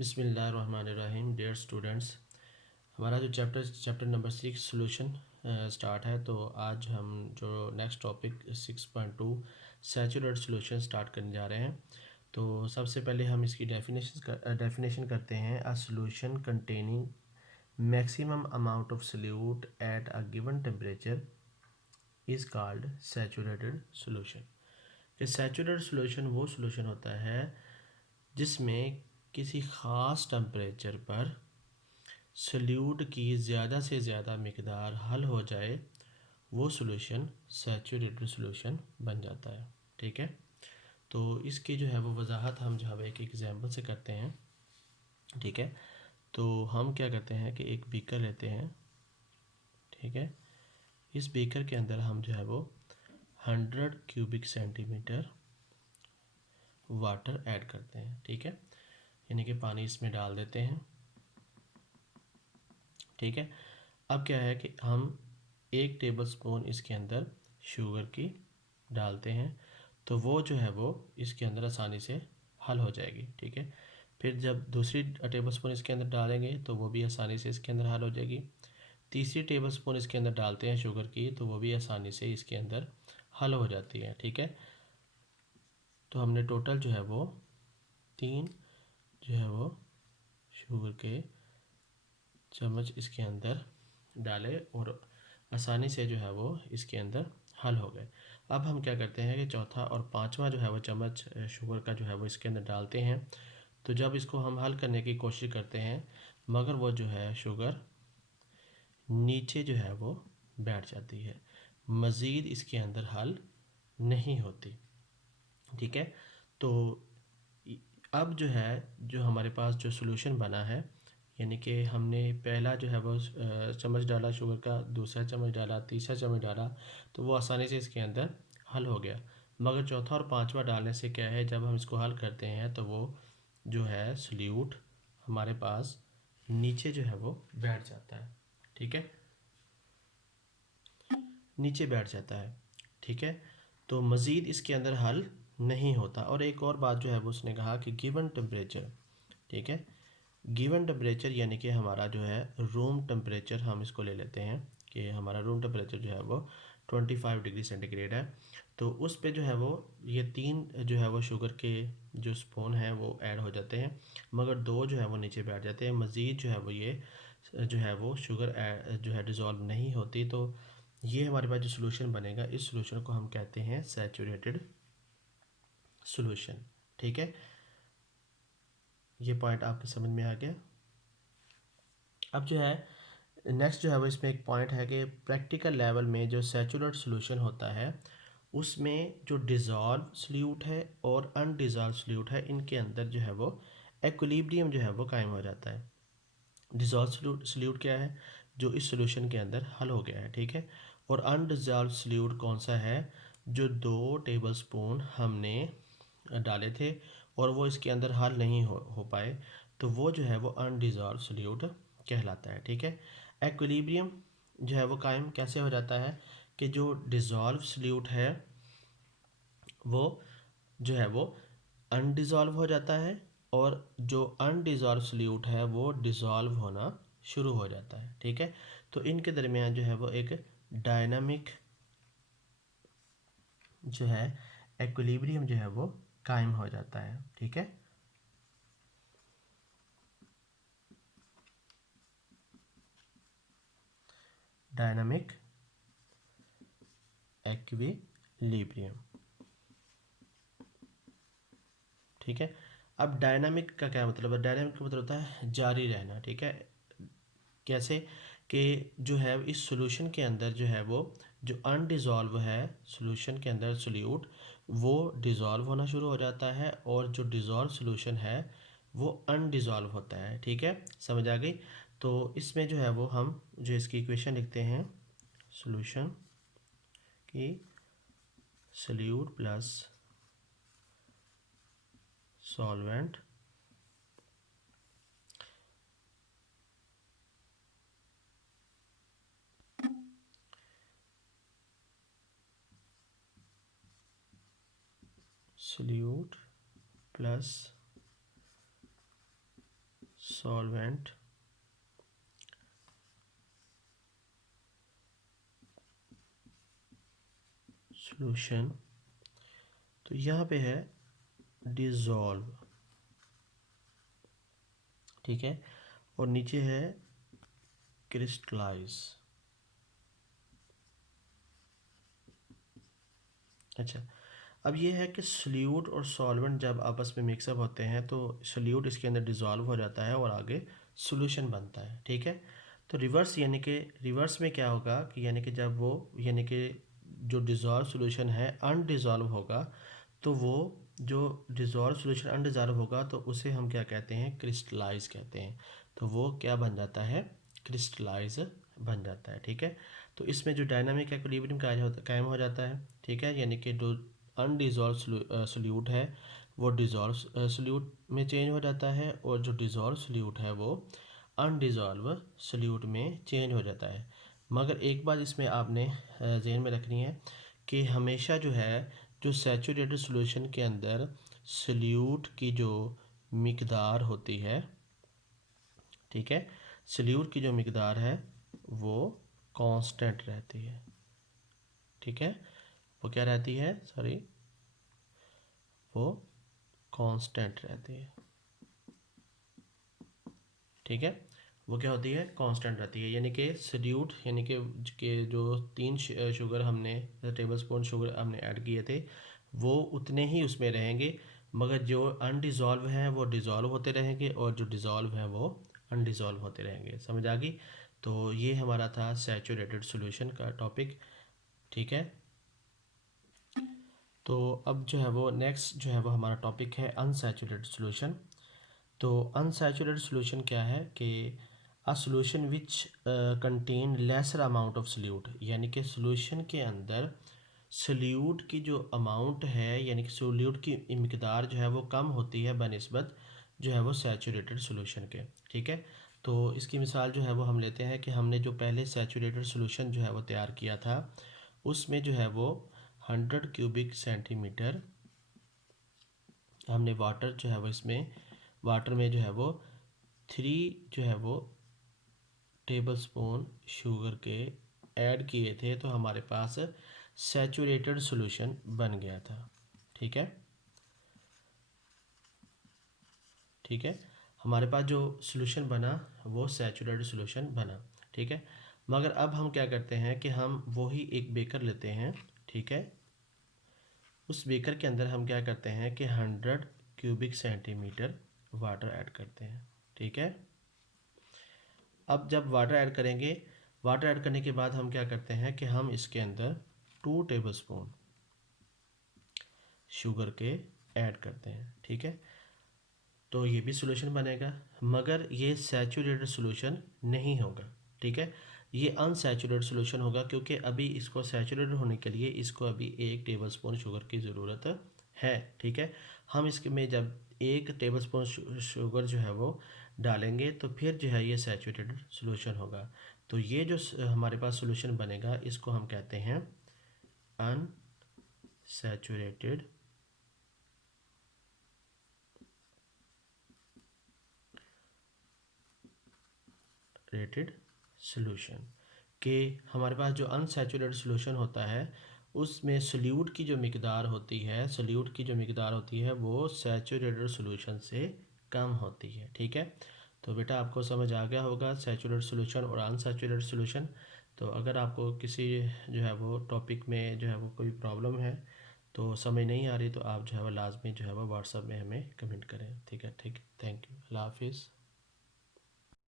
बिस्मिल्लाहिर्रहमानिर्रहीम। Dear students, हमारा जो चैप्टर नंबर 6 सोल्यूशन स्टार्ट है। तो आज हम जो next topic 6.2 saturated solution start करने जा रहे हैं। तो सबसे पहले हम इसकी डेफिनेशन करते हैं। A solution containing maximum amount of solute at a given temperature is called saturated solution. ये सैचुरेटेड सोल्यूशन वो सोल्यूशन होता है जिसमें किसी ख़ास टेम्परेचर पर सल्यूट की ज़्यादा से ज़्यादा मिकदार हल हो जाए, वो सोल्यूशन सैचुरेटेड सोल्यूशन बन जाता है। ठीक है, तो इसकी जो है वो वजाहत हम जो है एक एग्जांपल से करते हैं। ठीक है, तो हम क्या करते हैं कि एक बीकर लेते हैं। ठीक है, इस बीकर के अंदर हम जो है वो 100 क्यूबिक सेंटीमीटर वाटर ऐड करते हैं। ठीक है, यानी कि पानी इसमें डाल देते हैं। ठीक है, अब क्या है कि हम 1 टेबल स्पून इसके अंदर शुगर की डालते हैं, तो वो जो है वो इसके अंदर आसानी से हल हो जाएगी। ठीक है, फिर जब दूसरी टेबल स्पून इसके अंदर डालेंगे तो वो भी आसानी से इसके अंदर हल हो जाएगी। तीसरी टेबल स्पून इसके अंदर डालते हैं शुगर की, तो वो भी आसानी से इसके अंदर हल हो जाती है। ठीक है, तो हमने टोटल जो है वो 3 जो है वो शुगर के चम्मच इसके अंदर डाले और आसानी से जो है वो इसके अंदर हल हो गए। अब हम क्या करते हैं कि चौथा और पांचवा जो है वो चम्मच शुगर का जो है वो इसके अंदर डालते हैं। तो जब इसको हम हल करने की कोशिश करते हैं, मगर वो जो है शुगर नीचे जो है वो बैठ जाती है, मज़ीद इसके अंदर हल नहीं होती। ठीक है, तो अब जो है जो हमारे पास जो सोल्यूशन बना है, यानी कि हमने पहला जो है वो चम्मच डाला शुगर का, दूसरा चम्मच डाला, तीसरा चम्मच डाला, तो वो आसानी से इसके अंदर हल हो गया। मगर चौथा और पांचवा डालने से क्या है, जब हम इसको हल करते हैं तो वो जो है सल्यूट हमारे पास नीचे जो है वो बैठ जाता है। ठीक है, नीचे बैठ जाता है। ठीक है, तो मज़ीद इसके अंदर हल नहीं होता। और एक और बात जो है वो उसने कहा कि गिवन टेम्परेचर। ठीक है, गिवन टेम्परेचर यानी कि हमारा जो है रूम टेम्परेचर, हम इसको ले लेते हैं कि हमारा रूम टेम्परेचर जो है वो 25 डिग्री सेंटीग्रेड है। तो उस पे जो है वो ये 3 जो है वो शुगर के जो स्पून हैं वो ऐड हो जाते हैं, मगर 2 जो है वो नीचे बैठ जाते हैं। मज़ीद जो है वो ये जो है वो शुगर जो है डिज़ोल्व नहीं होती। तो ये हमारे पास जो सोल्यूशन बनेगा, इस सोल्यूशन को हम कहते हैं सैचुरेटेड सोल्यूशन। ठीक है, ये पॉइंट आपके समझ में आ गया। अब जो है नेक्स्ट जो है वो इसमें एक पॉइंट है कि प्रैक्टिकल लेवल में जो सैचुरेटेड सोल्यूशन होता है, उसमें जो डिज़ोल्व सल्यूट है और अनडिज़ोल्व सल्यूट है, इनके अंदर जो है वो एक्विलिब्रियम जो है वो कायम हो जाता है। डिज़ोल्व सल्यूट क्या है, जो इस सोल्यूशन के अंदर हल हो गया है। ठीक है, और अनडिज़ोल्व सल्यूट कौन सा है, जो 2 टेबल स्पून हमने डाले थे और वो इसके अंदर हल नहीं हो पाए, तो वो जो है वो अनडिज़ोल्व सल्यूट कहलाता है। ठीक है, एक्विलिब्रियम जो है वो कायम कैसे हो जाता है कि जो डिज़ोल्व सल्यूट है वो जो है वो अनडिज़ोल्व हो जाता है, और जो अनडिज़ोल्व सल्यूट है वो डिज़ोल्व होना शुरू हो जाता है। ठीक है, तो इनके दरमियान जो है वो एक डायनामिक जो है एक्विलिब्रियम जो है वो कायम हो जाता है। ठीक है, डायनामिक एक्विलिब्रियम। ठीक है, अब डायनामिक का क्या मतलब है, डायनामिक का मतलब होता है जारी रहना। ठीक है, कैसे कि जो है इस सॉल्यूशन के अंदर जो है वो जो अनडिज़ोल्व है सॉल्यूशन के अंदर सॉल्यूट, वो डिज़ोल्व होना शुरू हो जाता है, और जो डिज़ोल्व सॉल्यूशन है वो अनडिज़ोल्व होता है। ठीक है, समझ आ गई। तो इसमें जो है वो हम जो इसकी इक्वेशन लिखते हैं, सॉल्यूशन की solute plus solvent solute plus solvent solution, तो यहाँ पे है डिज़ोल्व, ठीक है, और नीचे है क्रिस्टलाइज। अच्छा, अब ये है कि सल्यूट और सॉल्वेंट जब आपस में मिक्सअप होते हैं तो सल्यूट इसके अंदर डिज़ोल्व हो जाता है और आगे सॉल्यूशन बनता है, ठीक है। तो रिवर्स यानी कि रिवर्स में क्या होगा कि यानी कि जब वो यानी कि जो डिज़ोल्व सॉल्यूशन है अनडिज़ोल्व होगा, तो वो जो डिज़ोल्व सॉल्यूशन अनडिज़ोल्व होगा तो उसे हम क्या कहते हैं, क्रिस्टलाइज कहते हैं। तो वो क्या बन जाता है, क्रिस्टलाइज बन जाता है, ठीक है। तो इसमें जो डायनामिक इक्विलिब्रियम कायम हो जाता है, ठीक है, यानी कि जो अनडिज़ोल्व सॉल्यूट है वो डिज़ोल्व सॉल्यूट में चेंज हो जाता है, और जो डिज़ोल्व सॉल्यूट है वो अनडिज़ोल्व सॉल्यूट में चेंज हो जाता है। मगर एक बात इसमें आपने ज़हन में रखनी है कि हमेशा जो है, जो सैचुरेटेड सॉल्यूशन के अंदर सॉल्यूट की जो मिकदार होती है, ठीक है, सॉल्यूट की जो मिकदार है वो कांस्टेंट रहती है, ठीक है, वो क्या रहती है, सॉरी, वो कांस्टेंट रहती है, ठीक है, वो क्या होती है, कांस्टेंट रहती है। यानी कि सॉल्यूट यानी कि जो 3 शुगर हमने टेबल स्पून शुगर हमने ऐड किए थे वो उतने ही उसमें रहेंगे, मगर जो अनडिज़ोल्व हैं वो डिज़ोल्व होते रहेंगे और जो डिज़ोल्व हैं वो अनडिज़ोल्व होते रहेंगे। समझ आ गई? तो ये हमारा था सैचुरेटेड सॉल्यूशन का टॉपिक, ठीक है। तो अब जो है वो नेक्स्ट जो है वो हमारा टॉपिक है अनसैचुरेटेड सॉल्यूशन। तो अनसैचुरेटेड सॉल्यूशन क्या है कि a solution which contain lesser amount of solute, यानी कि सॉल्यूशन के अंदर सॉल्यूट की जो अमाउंट है यानी कि सॉल्यूट की मिकदार जो है वो कम होती है बनिस्बत जो है वो सैचुरेटेड सॉल्यूशन के, ठीक है। तो इसकी मिसाल जो है वो हम लेते हैं कि हमने जो पहले सैचुरेटेड सॉल्यूशन जो है वो तैयार किया था उसमें जो है वो 100 क्यूबिक सेंटीमीटर हमने वाटर जो है वो इसमें वाटर में जो है वो 3 जो है वो टेबल स्पून शुगर के ऐड किए थे, तो हमारे पास सैचुरेटेड सॉल्यूशन बन गया था, ठीक है, ठीक है। हमारे पास जो सॉल्यूशन बना वो सैचुरेटेड सॉल्यूशन बना, ठीक है। मगर अब हम क्या करते हैं कि हम वही एक बेकर लेते हैं, ठीक है, उस बेकर के अंदर हम क्या करते हैं कि 100 क्यूबिक सेंटीमीटर वाटर ऐड करते हैं, ठीक है। अब जब वाटर ऐड करेंगे, वाटर ऐड करने के बाद हम क्या करते हैं कि हम इसके अंदर 2 टेबल स्पून शुगर के ऐड करते हैं, ठीक है। तो ये भी सॉल्यूशन बनेगा, मगर ये सैचुरेटेड सॉल्यूशन नहीं होगा, ठीक है, ये अनसैचुरेटेड सॉल्यूशन होगा, क्योंकि अभी इसको सैचुरेटेड होने के लिए इसको अभी 1 टेबल स्पून शुगर की ज़रूरत है, ठीक है। हम इसके में जब 1 टेबल स्पून शुगर जो है वो डालेंगे तो फिर जो है ये सैचुरेटेड सॉल्यूशन होगा। तो ये जो हमारे पास सॉल्यूशन बनेगा इसको हम कहते हैं अनसैचुरेटेड रेटेड सॉल्यूशन। कि हमारे पास जो अनसैचुरेटेड सॉल्यूशन होता है उसमें सॉल्यूट की जो मिकदार होती है, सॉल्यूट की जो मिकदार होती है वो सैचुरेटेड सॉल्यूशन से कम होती है, ठीक है। तो बेटा आपको समझ आ गया होगा सैचुरेटेड सॉल्यूशन और अनसैचुरेटेड सॉल्यूशन। तो अगर आपको किसी जो है वो टॉपिक में जो है वो कोई प्रॉब्लम है तो समझ नहीं आ रही तो आप जो है वो लाजमी जो है वो व्हाट्सएप में हमें कमेंट करें, ठीक है, ठीक, थैंक यू, अल्लाह हाफिज़।